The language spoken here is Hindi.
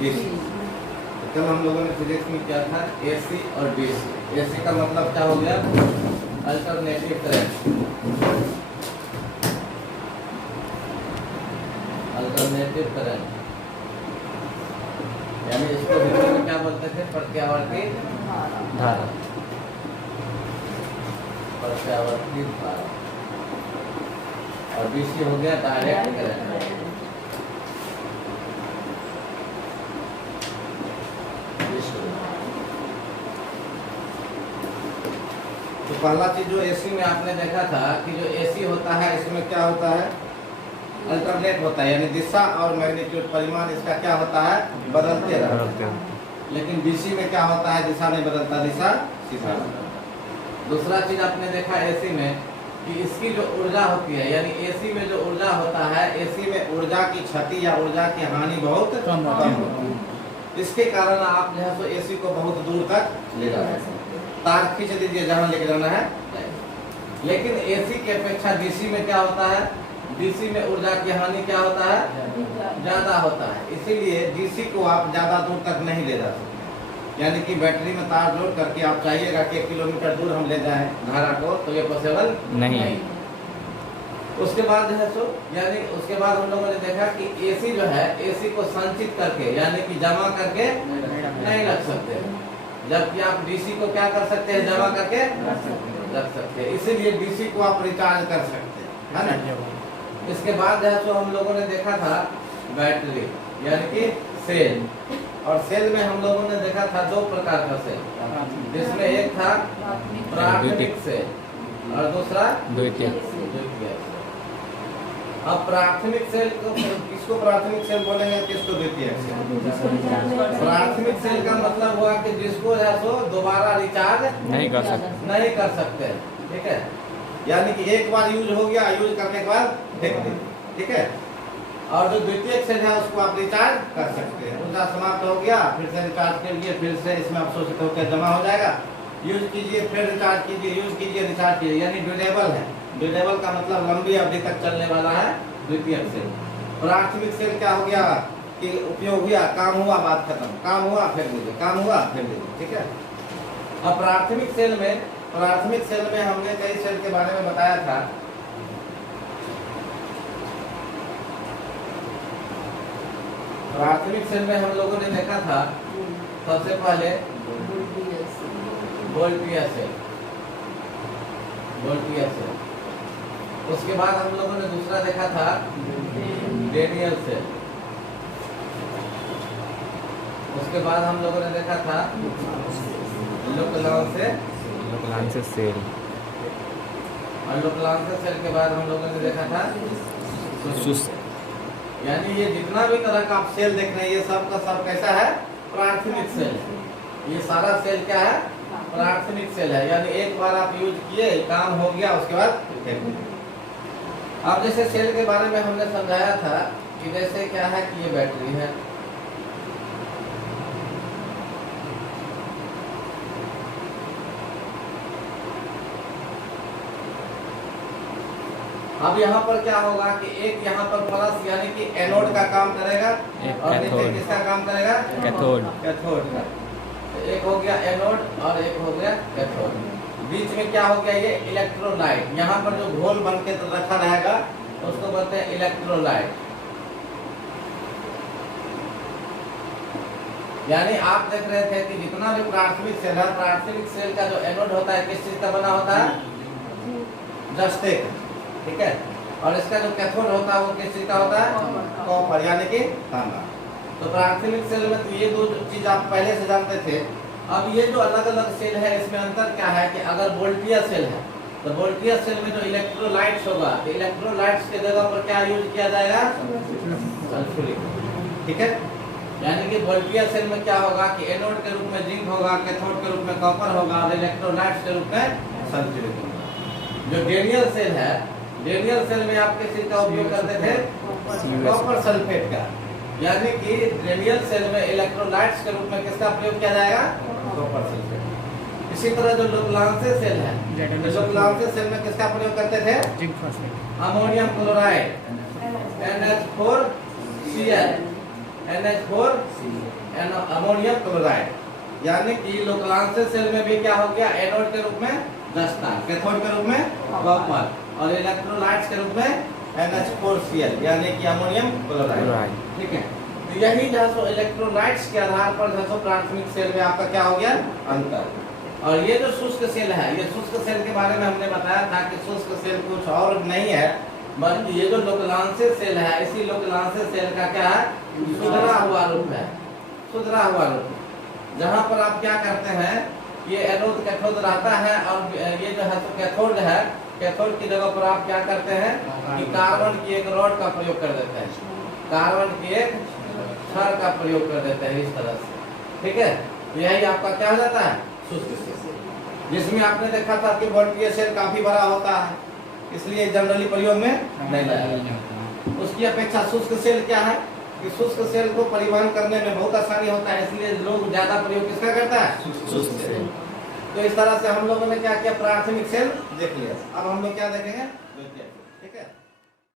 डीसी। तो कल हम लोगों ने फिजिक्स में क्या था, एसी और डीसी। एसी का मतलब क्या हो गया, अल्टरनेटिव करंट। अल्टरनेटिव करंट यानी इसको हिंदी में क्या बोलते थे, प्रत्यावर्ती धारा। प्रत्यावर्ती धारा। और डीसी हो गया डायरेक्ट करंट। तो पहला चीज जो एसी में आपने देखा था कि जो एसी होता है इसमें क्या होता है, अल्टरनेट होता है, यानी दिशा और मैग्नीट्यूड परिमाण इसका क्या होता है, बदलते रहते हैं। लेकिन डीसी में क्या होता है, दिशा नहीं बदलता, दिशा सीधा। दूसरा चीज आपने देखा एसी में कि इसकी जो ऊर्जा होती है, यानी एसी में जो ऊर्जा होता है, एसी में ऊर्जा की क्षति या ऊर्जा की हानि बहुत कम होती है। इसके कारण आप जो है सो एसी को बहुत दूर तक ले जा सकते हैं, तार खींच लीजिए जहाँ लेके जाना है। लेकिन एसी की अपेक्षा डीसी में क्या होता है, डीसी में ऊर्जा की हानि क्या होता है, ज्यादा होता है। इसीलिए डीसी को आप ज्यादा दूर तक नहीं ले जा सकते, यानी कि बैटरी में तार जोड़ करके आप चाहिएगा कि 1 किलोमीटर दूर हम ले जाएं धारा को, तो ये पॉसिबल नहीं। उसके बाद जो है सो यानी उसके बाद हम लोगों ने देखा कि एसी जो है, एसी को संचित करके यानी कि जमा करके नहीं रख सकते, जबकि आप डीसी को क्या कर सकते हैं, जमा करके रख सकते हैं। इसीलिए डीसी को आप रिचार्ज कर सकते हैं, है ना। इसके बाद जो है सो हम लोगों ने देखा था बैटरी यानी कि सेल, और सेल में हम लोगों ने देखा था 2 प्रकार का सेल, जिसमें एक था प्राथमिक सेल और दूसरा द्वितीयक सेल। अब प्राथमिक सेल को किसको प्राथमिक सेल बोलेंगे, किसको द्वितीयक सेल। प्राथमिक सेल का मतलब हुआ कि जिसको है सो दोबारा रिचार्ज नहीं कर सकते, ठीक है। यानी कि एक बार यूज हो गया, यूज करने के बाद फेंक दे, ठीक है। और जो द्वितीयक सेल है उसको आप रिचार्ज कर सकते हैं, ऊर्जा समाप्त हो गया फिर से रिचार्ज करिए, फिर से इसमें अवशोषित होकर जमा हो जाएगा, यूज कीजिए फिर रिचार्ज कीजिए, यूज कीजिए रिचार्ज कीजिए, यानी ड्यूरेबल है। ड्यूरेबल का मतलब लंबी अवधि तक चलने वाला है द्वितीयक सेल। प्राथमिक सेल क्या हो गया कि उपयोग हुआ, काम हुआ, बात खत्म, काम हुआ फेंक दीजिए, काम हुआ फेंक दीजिए, ठीक है। अब प्राथमिक सेल में हमने कई सेल के बारे में बताया था। प्राथमिक सेल में हम लोगों ने देखा था सबसे पहले वोल्टिया सेल। उसके बाद हम लोगों ने दूसरा देखा था डेनियल सेल। उसके बाद हम लोगों ने देखा था लोकलांस सेल, और लोकलांस सेल के बाद हम लोगों ने देखा था यानी ये जितना भी तरह का आप सेल देख रहे हैं ये सब का सब कैसा है, प्राथमिक सेल। ये सारा सेल क्या है, प्राथमिक सेल है, यानी एक बार आप यूज किए, काम हो गया, उसके बाद अब जैसे सेल के बारे में हमने समझाया था कि जैसे क्या है कि ये बैटरी है, अब यहाँ पर क्या होगा कि एक यहाँ पर प्लस यानी कि एनोड का काम करेगा और नीचे किसका काम करेगा, कैथोड का। तो एक हो गया एनोड और एक हो गया कैथोड। बीच में क्या हो गया, ये इलेक्ट्रोलाइट, यहाँ पर जो घोल बन के तो रखा रहेगा उसको बोलते हैं इलेक्ट्रोलाइट। यानी आप देख रहे थे कि जितना भी प्राथमिक सेल है, प्राथमिक सेल का जो एनोड होता है किस चीज का बना होता है, जस्ते का, ठीक है। और इसका जो कैथोड होता है वो किस चीज का होता है, कॉपर यानी कि तांबा। तो प्राथमिक सेल में तो ये 2 चीज आप पहले से जानते थे। अब ये जो अलग अलग सेल है इसमें अंतर क्या है कि अगर वोल्टिया सेल है तो वोल्टिया सेल में जो इलेक्ट्रोलाइट्स होगा, तो इलेक्ट्रोलाइट्स के जगह पर क्या यूज किया जाएगा, सल्फ्यूरिक, ठीक है। यानी कि वोल्टिया सेल में क्या होगा कि एनोड के रूप में जिंक होगा, कैथोड के रूप में कॉपर होगा और इलेक्ट्रोलाइट्स के रूप में सल्फ्यूरिक होगा। जो डेनियल सेल है, डेनियल सेल में आप किस चीज का उपयोग करते थे, कॉपर सल्फेट का, यानी कि डेनियल सेल में इलेक्ट्रोलाइट्स के रूप में किसका प्रयोग किया जाएगा, कॉपर सल्फेट। इसी तरह जो लोकलांस सेल है, लोकलांस सेल में किसका प्रयोग करते थे, zinc phosphate, ammonium chloride NH4Cl, NH4 ammonium chloride, यानी कि लोकलांश सेल में भी क्या हो गया, एनोड के रूप में दस्ता, कैथोड के रूप में कॉपर और इलेक्ट्रोलाइट्स के रूप में NH4Cl यानी कि अमोनियम क्लोराइड। ठीक है, तो यही जो है सो इलेक्ट्रोलाइट्स के आधार पर जो है सो प्राथमिक सेल में आपका क्या हो गया, अंतर। और ये जो शुष्क सेल है, ये शुष्क सेल के बारे में हमने बताया था कि शुष्क सेल कुछ और नहीं है बल्कि ये जो लोकलांश सेल है, इसी लोकलांश सेल का क्या है, सुधरा हुआ रूप है, सुधरा हुआ रूप, जहाँ पर आप क्या करते हैं, ये एनोड कैथोड रहता है और ये जो है तो कैथोड है, कैथोड की जगह पर आप क्या करते हैं कि कार्बन की एक रॉड का प्रयोग कर देते हैं, कार्बन की एक छड़ का प्रयोग कर देते हैं इस तरह से। ठीक है, यही आपका क्या हो जाता है, शुष्क सेल, जिसमें आपने देखा था कि वोल्टीय सेल काफी बड़ा होता है, इसलिए जनरली प्रयोग में नहीं लाया जाता। उसकी अपेक्षा शुष्क सेल क्या है कि शुष्क सेल को परिवहन करने में बहुत आसानी होता है, इसलिए लोग ज्यादा प्रयोग किसका करता है, शुष्क सेल। तो इस तरह से हम लोगों ने क्या किया, प्राथमिक सेल देख लिया। अब हम लोग क्या देखेंगे, ठीक है।